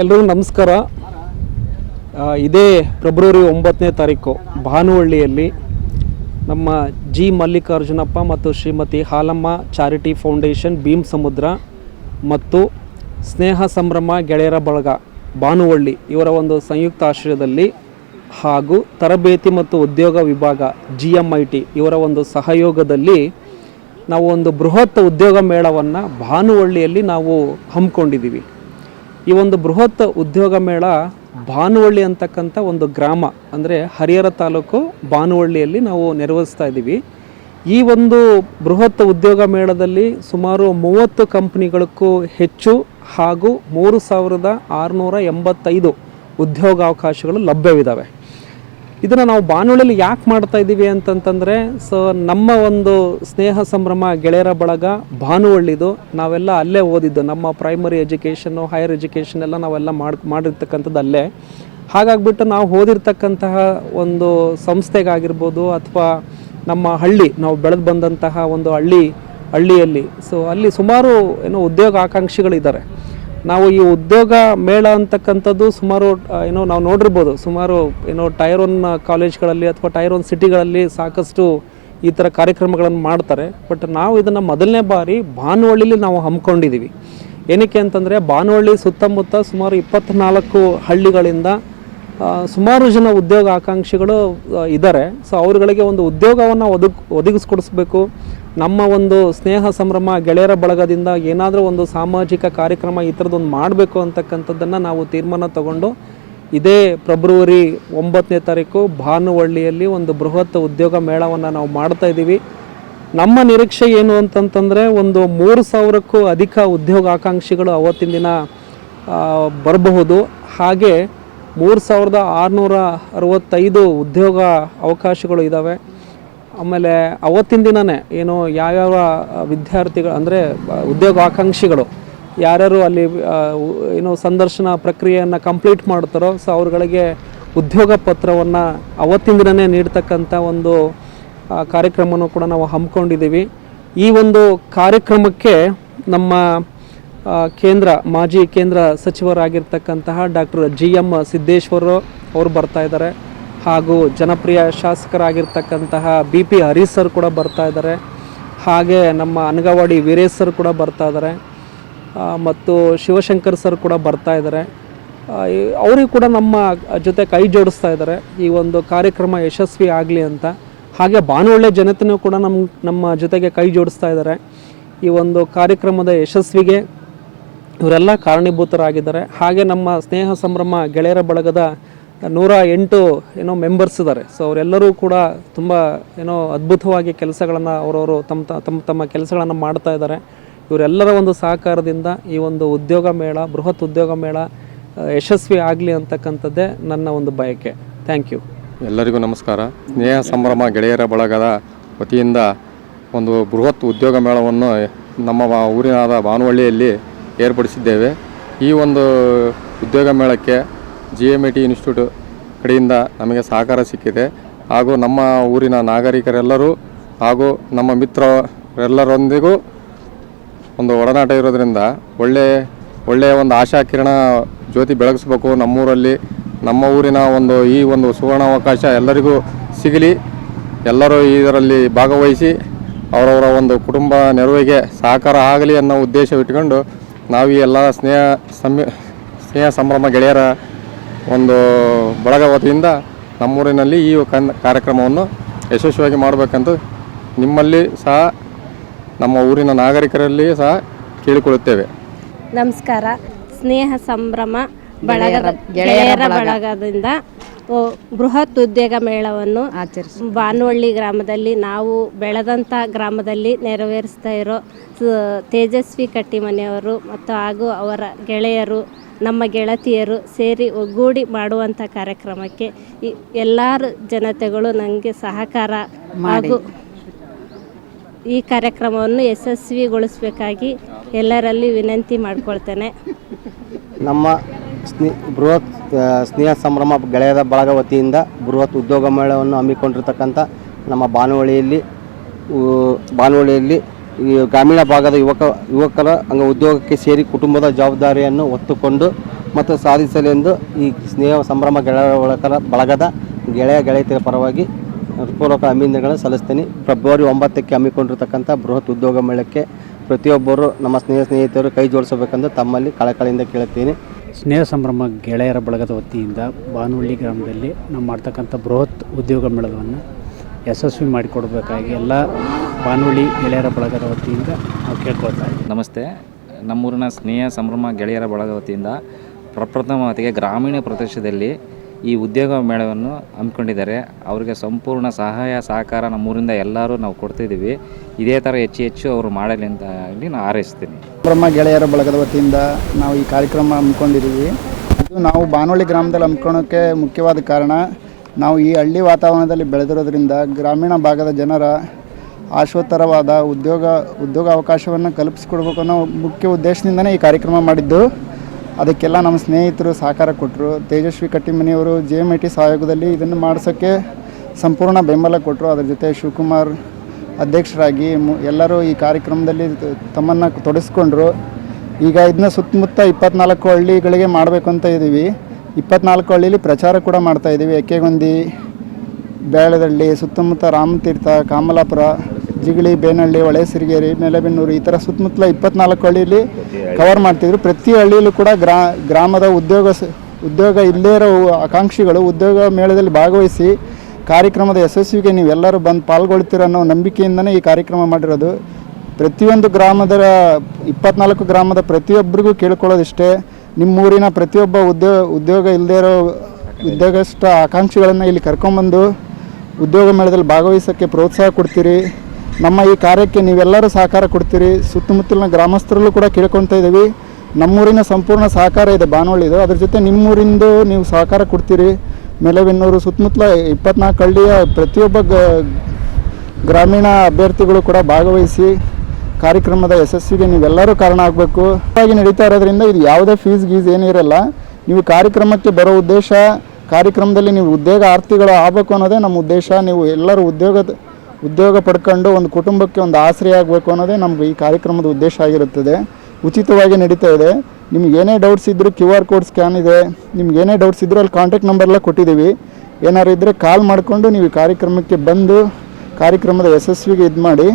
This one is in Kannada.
ಎಲ್ಲರಿಗೂ ನಮಸ್ಕಾರ. ಇದೇ ಫೆಬ್ರವರಿ 9ನೇ ತಾರೀಕು ಭಾನುವಳ್ಳಿಯಲ್ಲಿ ನಮ್ಮ ಜಿ ಮಲ್ಲಿಕಾರ್ಜುನಪ್ಪ ಮತ್ತು ಶ್ರೀಮತಿ ಹಾಲಮ್ಮ ಚಾರಿಟಿ ಫೌಂಡೇಶನ್ ಭೀಮ್ ಸಮುದ್ರ ಮತ್ತು ಸ್ನೇಹ ಸಂಭ್ರಮ ಗೆಳೆಯರ ಬಳಗ ಭಾನುವಳ್ಳಿ ಇವರ ಒಂದು ಸಂಯುಕ್ತ ಆಶ್ರಯದಲ್ಲಿ ಹಾಗೂ ತರಬೇತಿ ಮತ್ತು ಉದ್ಯೋಗ ವಿಭಾಗ GMIT ಇವರ ಒಂದು ಸಹಯೋಗದಲ್ಲಿ ನಾವು ಒಂದು ಬೃಹತ್ ಉದ್ಯೋಗ ಮೇಳವನ್ನು ಭಾನುವಳ್ಳಿಯಲ್ಲಿ ನಾವು ಹಮ್ಮಿಕೊಂಡಿದ್ದೀವಿ. ಈ ಒಂದು ಬೃಹತ್ ಉದ್ಯೋಗ ಮೇಳ ಭಾನುವಳ್ಳಿ ಅಂತಕ್ಕಂಥ ಒಂದು ಗ್ರಾಮ, ಅಂದರೆ ಹರಿಹರ ತಾಲೂಕು ಭಾನುವಳ್ಳಿಯಲ್ಲಿ ನಾವು ನಿರ್ವಹಿಸ್ತಾ ಇದ್ದೀವಿ. ಈ ಒಂದು ಬೃಹತ್ ಉದ್ಯೋಗ ಮೇಳದಲ್ಲಿ ಸುಮಾರು 30 ಕಂಪ್ನಿಗಳಿಗೂ ಹೆಚ್ಚು ಹಾಗೂ 3685 ಉದ್ಯೋಗಾವಕಾಶಗಳು ಲಭ್ಯವಿದ್ದಾವೆ. ಇದನ್ನು ನಾವು ಭಾನುವಳ್ಳಿಯಲ್ಲಿ ಯಾಕೆ ಮಾಡ್ತಾ ಇದ್ದೀವಿ ಅಂತಂತಂದರೆ, ನಮ್ಮ ಒಂದು ಸ್ನೇಹ ಸಂಭ್ರಮ ಗೆಳೆಯರ ಬಳಗ ಭಾನುವಳ್ಳಿದು ನಾವೆಲ್ಲ ಅಲ್ಲೇ ಓದಿದ್ದು. ನಮ್ಮ ಪ್ರೈಮರಿ ಎಜುಕೇಷನ್ನು, ಹೈಯರ್ ಎಜುಕೇಷನ್ ಎಲ್ಲ ನಾವೆಲ್ಲ ಮಾಡಿರ್ತಕ್ಕಂಥದ್ದು ಅಲ್ಲೇ. ಹಾಗಾಗಿಬಿಟ್ಟು ನಾವು ಓದಿರ್ತಕ್ಕಂತಹ ಒಂದು ಸಂಸ್ಥೆಗಾಗಿರ್ಬೋದು ಅಥವಾ ನಮ್ಮ ನಾವು ಬೆಳೆದು ಬಂದಂತಹ ಒಂದು ಹಳ್ಳಿಯಲ್ಲಿ ಅಲ್ಲಿ ಸುಮಾರು ಉದ್ಯೋಗ ಆಕಾಂಕ್ಷಿಗಳಿದ್ದಾರೆ. ನಾವು ಈ ಉದ್ಯೋಗ ಮೇಳ ಅಂತಕ್ಕಂಥದ್ದು ಸುಮಾರು ನಾವು ನೋಡಿರ್ಬೋದು, ಸುಮಾರು ಟೈರ್ 1 ಕಾಲೇಜ್ಗಳಲ್ಲಿ ಅಥವಾ ಟೈರ್ 1 ಸಿಟಿಗಳಲ್ಲಿ ಸಾಕಷ್ಟು ಈ ಥರ ಕಾರ್ಯಕ್ರಮಗಳನ್ನು ಮಾಡ್ತಾರೆ. ಬಟ್ ನಾವು ಇದನ್ನು ಮೊದಲನೇ ಬಾರಿ ಭಾನುವಳ್ಳಿಲಿ ನಾವು ಹಮ್ಮಿಕೊಂಡಿದ್ದೀವಿ. ಏನಕ್ಕೆ ಅಂತಂದರೆ, ಭಾನುವಳ್ಳಿ ಸುತ್ತಮುತ್ತ ಸುಮಾರು 24 ಹಳ್ಳಿಗಳಿಂದ ಸುಮಾರು ಜನ ಉದ್ಯೋಗ ಆಕಾಂಕ್ಷಿಗಳು ಇದ್ದಾರೆ. ಅವ್ರುಗಳಿಗೆ ಒಂದು ಉದ್ಯೋಗವನ್ನು ಒದಗಿಸ್ಕೊಡಿಸ್ಬೇಕು. ನಮ್ಮ ಒಂದು ಸ್ನೇಹ ಸಂಭ್ರಮ ಗೆಳೆಯರ ಬಳಗದಿಂದ ಏನಾದರೂ ಒಂದು ಸಾಮಾಜಿಕ ಕಾರ್ಯಕ್ರಮ ಈ ಥರದ್ದೊಂದು ಮಾಡಬೇಕು ಅಂತಕ್ಕಂಥದ್ದನ್ನು ನಾವು ತೀರ್ಮಾನ ತಗೊಂಡು ಇದೇ ಫೆಬ್ರವರಿ 9ನೇ ತಾರೀಕು ಭಾನುವಳ್ಳಿಯಲ್ಲಿ ಒಂದು ಬೃಹತ್ ಉದ್ಯೋಗ ಮೇಳವನ್ನು ನಾವು ಮಾಡ್ತಾಯಿದ್ದೀವಿ. ನಮ್ಮ ನಿರೀಕ್ಷೆ ಏನು ಅಂತಂತಂದರೆ, ಒಂದು 3000ಕ್ಕೂ ಅಧಿಕ ಉದ್ಯೋಗ ಆಕಾಂಕ್ಷಿಗಳು ಅವತ್ತಿನ ದಿನ ಬರಬಹುದು. ಹಾಗೆ 3665 ಉದ್ಯೋಗ ಅವಕಾಶಗಳು ಇದ್ದಾವೆ. ಆಮೇಲೆ ಅವತ್ತಿನ ದಿನವೇ ಯಾವ್ಯಾವ ವಿದ್ಯಾರ್ಥಿಗಳು ಅಂದರೆ ಉದ್ಯೋಗ ಆಕಾಂಕ್ಷಿಗಳು ಯಾರ್ಯಾರು ಅಲ್ಲಿ ಸಂದರ್ಶನ ಪ್ರಕ್ರಿಯೆಯನ್ನು ಕಂಪ್ಲೀಟ್ ಮಾಡ್ತಾರೋ ಅವ್ರುಗಳಿಗೆ ಉದ್ಯೋಗ ಪತ್ರವನ್ನು ಅವತ್ತಿನ ದಿನವೇ ನೀಡ್ತಕ್ಕಂಥ ಒಂದು ಕಾರ್ಯಕ್ರಮವನ್ನು ಕೂಡ ನಾವು ಹಮ್ಮಿಕೊಂಡಿದ್ದೀವಿ. ಈ ಒಂದು ಕಾರ್ಯಕ್ರಮಕ್ಕೆ ನಮ್ಮ ಮಾಜಿ ಕೇಂದ್ರ ಸಚಿವರಾಗಿರ್ತಕ್ಕಂತಹ ಡಾಕ್ಟರ್ GM ಸಿದ್ದೇಶ್ವರ್ ಅವರು ಬರ್ತಾ ಇದ್ದಾರೆ. ಹಾಗೂ ಜನಪ್ರಿಯ ಶಾಸಕರಾಗಿರ್ತಕ್ಕಂತಹ BP ಹರೀಶ್ ಸರ್ ಕೂಡ ಬರ್ತಾ ಇದ್ದಾರೆ. ಹಾಗೆ ನಮ್ಮ ಅನಗವಾಡಿ ವೀರೇಶ್ ಸರ್ ಕೂಡ ಬರ್ತಾ ಇದ್ದಾರೆ ಮತ್ತು ಶಿವಶಂಕರ್ ಸರ್ ಕೂಡ ಬರ್ತಾ ಇದ್ದಾರೆ. ಅವರಿಗೂ ಕೂಡ ನಮ್ಮ ಜೊತೆ ಕೈ ಜೋಡಿಸ್ತಾ ಇದ್ದಾರೆ ಈ ಒಂದು ಕಾರ್ಯಕ್ರಮ ಯಶಸ್ವಿ ಆಗಲಿ ಅಂತ. ಹಾಗೆ ಭಾನುವಳ್ಳಿ ಜನತೆಯೂ ಕೂಡ ನಮ್ಮ ಜೊತೆಗೆ ಕೈ ಜೋಡಿಸ್ತಾ ಇದ್ದಾರೆ. ಈ ಒಂದು ಕಾರ್ಯಕ್ರಮದ ಯಶಸ್ವಿಗೆ ಇವರೆಲ್ಲ ಕಾರಣೀಭೂತರಾಗಿದ್ದಾರೆ. ಹಾಗೆ ನಮ್ಮ ಸ್ನೇಹ ಸಂಭ್ರಮ ಗೆಳೆಯರ ಬಳಗದ 108 ಮೆಂಬರ್ಸ್ ಇದ್ದಾರೆ. ಅವರೆಲ್ಲರೂ ಕೂಡ ತುಂಬ ಅದ್ಭುತವಾಗಿ ಕೆಲಸಗಳನ್ನು ಅವರವರು ತಮ್ಮ ಕೆಲಸಗಳನ್ನು ಮಾಡ್ತಾ ಇದ್ದಾರೆ. ಇವರೆಲ್ಲರ ಒಂದು ಸಹಕಾರದಿಂದ ಈ ಒಂದು ಉದ್ಯೋಗ ಮೇಳ, ಬೃಹತ್ ಉದ್ಯೋಗ ಮೇಳ ಯಶಸ್ವಿ ಆಗಲಿ ಅಂತಕ್ಕಂಥದ್ದೇ ನನ್ನ ಒಂದು ಬಯಕೆ. Thank you. ಎಲ್ಲರಿಗೂ ನಮಸ್ಕಾರ. ಸ್ನೇಹ ಸಂಭ್ರಮ ಗೆಳೆಯರ ಬಳಗದ ವತಿಯಿಂದ ಒಂದು ಬೃಹತ್ ಉದ್ಯೋಗ ಮೇಳವನ್ನು ನಮ್ಮ ಊರಿನಾದ ಭಾನುವಳ್ಳಿಯಲ್ಲಿ ಏರ್ಪಡಿಸಿದ್ದೇವೆ. ಈ ಒಂದು ಉದ್ಯೋಗ ಮೇಳಕ್ಕೆ GMIT ಇನ್ಸ್ಟಿಟ್ಯೂಟ್ ಕಡೆಯಿಂದ ನಮಗೆ ಸಹಕಾರ ಸಿಕ್ಕಿದೆ. ಹಾಗೂ ನಮ್ಮ ಊರಿನ ನಾಗರಿಕರೆಲ್ಲರೂ ಹಾಗೂ ನಮ್ಮ ಮಿತ್ರರೆಲ್ಲರೊಂದಿಗೂ ಒಂದು ಒಡನಾಟ ಇರೋದರಿಂದ ಒಳ್ಳೆಯ ಒಂದು ಆಶಾಕಿರಣ ಜ್ಯೋತಿ ಬೆಳಗಿಸ್ಬೇಕು ನಮ್ಮೂರಲ್ಲಿ. ನಮ್ಮ ಊರಿನ ಈ ಒಂದು ಸುವರ್ಣಾವಕಾಶ ಎಲ್ಲರಿಗೂ ಸಿಗಲಿ. ಎಲ್ಲರೂ ಇದರಲ್ಲಿ ಭಾಗವಹಿಸಿ ಅವರವರ ಒಂದು ಕುಟುಂಬ ನೆರವಿಗೆ ಸಹಕಾರ ಆಗಲಿ ಅನ್ನೋ ಉದ್ದೇಶವಿಟ್ಟುಕೊಂಡು ನಾವು ಈ ಎಲ್ಲ ಸ್ನೇಹ ಸಂಭ್ರಮ ಗೆಳೆಯರ ಒಂದು ಬಳಗ ವತಿಯಿಂದ ನಮ್ಮೂರಿನಲ್ಲಿ ಈ ಕಾರ್ಯಕ್ರಮವನ್ನು ಯಶಸ್ವಿಯಾಗಿ ಮಾಡಬೇಕಂತ ನಿಮ್ಮಲ್ಲಿ ಸಹ ನಮ್ಮ ಊರಿನ ನಾಗರಿಕರಲ್ಲಿ ಸಹ ಕೇಳಿಕೊಳ್ಳುತ್ತೇವೆ. ನಮಸ್ಕಾರ. ಸ್ನೇಹ ಸಂಭ್ರಮ ಗೆಳೆಯರ ಬಳಗದಿಂದ ಬೃಹತ್ ಉದ್ಯೋಗ ಮೇಳವನ್ನು ಬಾನವಳ್ಳಿ ಗ್ರಾಮದಲ್ಲಿ ನಾವು ಬೆಳೆದಂಥ ಗ್ರಾಮದಲ್ಲಿ ನೆರವೇರಿಸ್ತಾ ಇರೋ ತೇಜಸ್ವಿ ಕಟ್ಟಿಮನೆಯವರು ಮತ್ತು ಹಾಗೂ ಅವರ ಗೆಳೆಯರು ನಮ್ಮ ಗೆಳತಿಯರು ಸೇರಿ ಒಗ್ಗೂಡಿ ಮಾಡುವಂಥ ಕಾರ್ಯಕ್ರಮಕ್ಕೆ ಎಲ್ಲರೂ ಜನತೆಗಳು ನನಗೆ ಸಹಕಾರ ಹಾಗೂ ಈ ಕಾರ್ಯಕ್ರಮವನ್ನು ಯಶಸ್ವಿಗೊಳಿಸಬೇಕಾಗಿ ಎಲ್ಲರಲ್ಲಿ ವಿನಂತಿ ಮಾಡಿಕೊಳ್ತೇನೆ. ನಮ್ಮ ಬೃಹತ್ ಸ್ನೇಹ ಸಂಭ್ರಮ ಗೆಳೆಯರ ಬಳಗ ವತಿಯಿಂದ ಬೃಹತ್ ಉದ್ಯೋಗ ಮೇಳವನ್ನು ಹಮ್ಮಿಕೊಂಡಿರ್ತಕ್ಕಂಥ ನಮ್ಮ ಬಾನುವಳಿಯಲ್ಲಿ ಈ ಗ್ರಾಮೀಣ ಭಾಗದ ಯುವಕರ ಉದ್ಯೋಗಕ್ಕೆ ಸೇರಿ ಕುಟುಂಬದ ಜವಾಬ್ದಾರಿಯನ್ನು ಹೊತ್ತುಕೊಂಡು ಮತ್ತು ಸಾಧಿಸಲೆಂದು ಈ ಸ್ನೇಹ ಸಂಭ್ರಮ ಗೆಳೆಯರ ಬಳಗದ ಗೆಳೆಯತಿಯರ ಪರವಾಗಿ ಹೃತ್ಪೂರ್ವಕ ಅಭಿನಂದನೆಗಳನ್ನು ಸಲ್ಲಿಸ್ತೀನಿ. ಫೆಬ್ರವರಿ 9ಕ್ಕೆ ಹಮ್ಮಿಕೊಂಡಿರ್ತಕ್ಕಂಥ ಬೃಹತ್ ಉದ್ಯೋಗ ಮೇಳಕ್ಕೆ ಪ್ರತಿಯೊಬ್ಬರು ನಮ್ಮ ಸ್ನೇಹಿತರು ಕೈ ಜೋಡಿಸಬೇಕೆಂದು ತಮ್ಮಲ್ಲಿ ಕಳಕಳಿಯಿಂದ ಕೇಳುತ್ತೀನಿ. ಸ್ನೇಹ ಸಂಭ್ರಮ ಗೆಳೆಯರ ಬಳಗದ ವತಿಯಿಂದ ಬಾನುವಳ್ಳಿ ಗ್ರಾಮದಲ್ಲಿ ನಾವು ಮಾಡ್ತಕ್ಕಂಥ ಬೃಹತ್ ಉದ್ಯೋಗ ಮೇಳವನ್ನು ಯಶಸ್ವಿ ಮಾಡಿಕೊಡ್ಬೇಕಾಗಿ ಎಲ್ಲ ಬಾನುವಳ್ಳಿ ಗೆಳೆಯರ ಬಳಗದ ವತಿಯಿಂದ ನಾವು ಕೇಳ್ಕೊಳ್ತಾ ಇದ್ದೀವಿ. ನಮಸ್ತೆ. ನಮ್ಮೂರಿನ ಸ್ನೇಹ ಸಂಭ್ರಮ ಗೆಳೆಯರ ಬಳಗದ ವತಿಯಿಂದ ಪ್ರಪ್ರಥಮವಾಗಿ ಗ್ರಾಮೀಣ ಪ್ರದೇಶದಲ್ಲಿ ಈ ಉದ್ಯೋಗ ಮೇಳವನ್ನು ಹಮ್ಮಿಕೊಂಡಿದ್ದಾರೆ. ಅವರಿಗೆ ಸಂಪೂರ್ಣ ಸಹಾಯ ಸಹಕಾರ ನಮ್ಮೂರಿಂದ ಎಲ್ಲರೂ ನಾವು ಕೊಡ್ತಿದ್ದೀವಿ. ಇದೇ ಥರ ಹೆಚ್ಚು ಅವರು ಮಾಡಲಿ ಅಂತ ಹೇಳಿ ನಾನು ಹಾರೈಸ್ತೀನಿ. ಸಂಭ್ರಮ ಗೆಳೆಯರ ಬಳಗದ ವತಿಯಿಂದ ನಾವು ಈ ಕಾರ್ಯಕ್ರಮ ಹಮ್ಮಿಕೊಂಡಿದ್ದೀವಿ. ಇದು ನಾವು ಬಾನವಳ್ಳಿ ಗ್ರಾಮದಲ್ಲಿ ಹಮ್ಮಿಕೊಳ್ಳೋಕ್ಕೆ ಮುಖ್ಯವಾದ ಕಾರಣ, ನಾವು ಈ ಹಳ್ಳಿ ವಾತಾವರಣದಲ್ಲಿ ಬೆಳೆದಿರೋದ್ರಿಂದ ಗ್ರಾಮೀಣ ಭಾಗದ ಜನರ ಆಶೋತ್ತರವಾದ ಉದ್ಯೋಗ ಅವಕಾಶವನ್ನು ಕಲ್ಪಿಸಿಕೊಡ್ಬೇಕು ಅನ್ನೋ ಮುಖ್ಯ ಉದ್ದೇಶದಿಂದನೇ ಈ ಕಾರ್ಯಕ್ರಮ ಮಾಡಿದ್ದು. ಅದಕ್ಕೆಲ್ಲ ನಮ್ಮ ಸ್ನೇಹಿತರು ಸಹಕಾರ ಕೊಟ್ಟರು. ತೇಜಸ್ವಿ ಕಟ್ಟಿಮನಿಯವರು JMIT ಸಹಯೋಗದಲ್ಲಿ ಇದನ್ನು ಮಾಡಿಸೋಕ್ಕೆ ಸಂಪೂರ್ಣ ಬೆಂಬಲ ಕೊಟ್ಟರು. ಅದರ ಜೊತೆ ಶಿವಕುಮಾರ್ ಅಧ್ಯಕ್ಷರಾಗಿ ಎಲ್ಲರೂ ಈ ಕಾರ್ಯಕ್ರಮದಲ್ಲಿ ತಮ್ಮನ್ನು ತೊಡಗಿಸ್ಕೊಂಡ್ರು. ಈಗ ಇದನ್ನ ಸುತ್ತಮುತ್ತ 24 ಹಳ್ಳಿಗಳಿಗೆ ಮಾಡಬೇಕು ಅಂತ ಇದ್ದೀವಿ. 24 ಹಳ್ಳಿಲಿ ಪ್ರಚಾರ ಕೂಡ ಮಾಡ್ತಾಯಿದ್ದೀವಿ. ಎಕ್ಕೆಗೊಂದಿ, ಬೇಳದಹಳ್ಳಿ, ಸುತ್ತಮುತ್ತ ರಾಮತೀರ್ಥ, ಕಾಮಲಾಪುರ, ಜಿಗಳಿ, ಬೇನಹಳ್ಳಿ, ಹೊಳೆಸಿರಿಗೇರಿ, ಮೆಲೆಬೆನ್ನೂರು ಈ ಥರ ಸುತ್ತಮುತ್ತಲ 24 ಹಳ್ಳಿಯಲ್ಲಿ ಕವರ್ ಮಾಡ್ತಿದ್ರು. ಪ್ರತಿ ಹಳ್ಳಿಯಲ್ಲೂ ಕೂಡ ಗ್ರಾಮದ ಉದ್ಯೋಗ ಇಲ್ಲದೇ ಇರೋ ಆಕಾಂಕ್ಷಿಗಳು ಉದ್ಯೋಗ ಮೇಳದಲ್ಲಿ ಭಾಗವಹಿಸಿ ಕಾರ್ಯಕ್ರಮದ ಯಶಸ್ವಿಗೆ ನೀವೆಲ್ಲರೂ ಬಂದು ಪಾಲ್ಗೊಳ್ತೀರ ಅನ್ನೋ ನಂಬಿಕೆಯಿಂದನೇ ಈ ಕಾರ್ಯಕ್ರಮ ಮಾಡಿರೋದು. ಪ್ರತಿಯೊಂದು ಗ್ರಾಮದ 24 ಗ್ರಾಮದ ಪ್ರತಿಯೊಬ್ಬರಿಗೂ ಕೇಳ್ಕೊಳ್ಳೋದಿಷ್ಟೇ, ನಿಮ್ಮೂರಿನ ಪ್ರತಿಯೊಬ್ಬ ಉದ್ಯೋಗ ಇಲ್ಲದೇ ಇರೋ ಉದ್ಯೋಗಸ್ಥ ಆಕಾಂಕ್ಷಿಗಳನ್ನು ಇಲ್ಲಿ ಕರ್ಕೊಂಬಂದು ಉದ್ಯೋಗ ಮೇಳದಲ್ಲಿ ಭಾಗವಹಿಸೋಕ್ಕೆ ಪ್ರೋತ್ಸಾಹ ಕೊಡ್ತೀರಿ. ನಮ್ಮ ಈ ಕಾರ್ಯಕ್ಕೆ ನೀವೆಲ್ಲರೂ ಸಹಕಾರ ಕೊಡ್ತೀರಿ. ಸುತ್ತಮುತ್ತಲಿನ ಗ್ರಾಮಸ್ಥರಲ್ಲೂ ಕೂಡ ಕೇಳ್ಕೊತಾ ಇದ್ದೀವಿ. ನಮ್ಮೂರಿನ ಸಂಪೂರ್ಣ ಸಹಕಾರ ಇದೆ ಬಾನವಳ್ಳಿದು. ಅದ್ರ ಜೊತೆ ನಿಮ್ಮೂರಿಂದು ನೀವು ಸಹಕಾರ ಕೊಡ್ತೀರಿ. ಮೆಲೆಬೆನ್ನೂರು ಸುತ್ತಮುತ್ತಲ 24 ಹಳ್ಳಿಯ ಪ್ರತಿಯೊಬ್ಬ ಗ್ರಾಮೀಣ ಅಭ್ಯರ್ಥಿಗಳು ಕೂಡ ಭಾಗವಹಿಸಿ ಕಾರ್ಯಕ್ರಮದ ಯಶಸ್ವಿಗೆ ನೀವೆಲ್ಲರೂ ಕಾರಣ ಆಗಬೇಕು. ಹಾಗೆ ನಡೀತಾ ಇರೋದ್ರಿಂದ ಇದು ಯಾವುದೇ ಫೀಸ್ ಏನಿರಲ್ಲ. ನೀವು ಕಾರ್ಯಕ್ರಮಕ್ಕೆ ಬರೋ ಉದ್ದೇಶ, ಕಾರ್ಯಕ್ರಮದಲ್ಲಿ ನೀವು ಉದ್ಯೋಗಾರ್ಥಿಗಳು ಆಗಬೇಕು ಅನ್ನೋದೇ ನಮ್ಮ ಉದ್ದೇಶ. ನೀವು ಎಲ್ಲರೂ ಉದ್ಯೋಗ ಪಡ್ಕೊಂಡು ಒಂದು ಕುಟುಂಬಕ್ಕೆ ಒಂದು ಆಶ್ರಯ ಆಗಬೇಕು ಅನ್ನೋದೇ ನಮ್ಗೆ ಈ ಕಾರ್ಯಕ್ರಮದ ಉದ್ದೇಶ ಆಗಿರುತ್ತದೆ. ಉಚಿತವಾಗಿ ನಡೀತಾ ಇದೆ. ನಿಮ್ಗೆ ಏನೇ ಡೌಟ್ಸ್ ಇದ್ದರೂ QR ಕೋಡ್ ಸ್ಕ್ಯಾನ್ ಇದೆ. ನಿಮ್ಗೆ ಏನೇ ಡೌಟ್ಸ್ ಇದ್ದರೂ ಅಲ್ಲಿ ಕಾಂಟ್ಯಾಕ್ಟ್ ನಂಬರ್ ಎಲ್ಲ ಕೊಟ್ಟಿದ್ದೀವಿ. ಏನಾದ್ರು ಇದ್ದರೆ ಕಾಲ್ ಮಾಡಿಕೊಂಡು ನೀವು ಈ ಕಾರ್ಯಕ್ರಮಕ್ಕೆ ಬಂದು ಕಾರ್ಯಕ್ರಮದ ಯಶಸ್ವಿಗೆ ಇದು ಮಾಡಿ.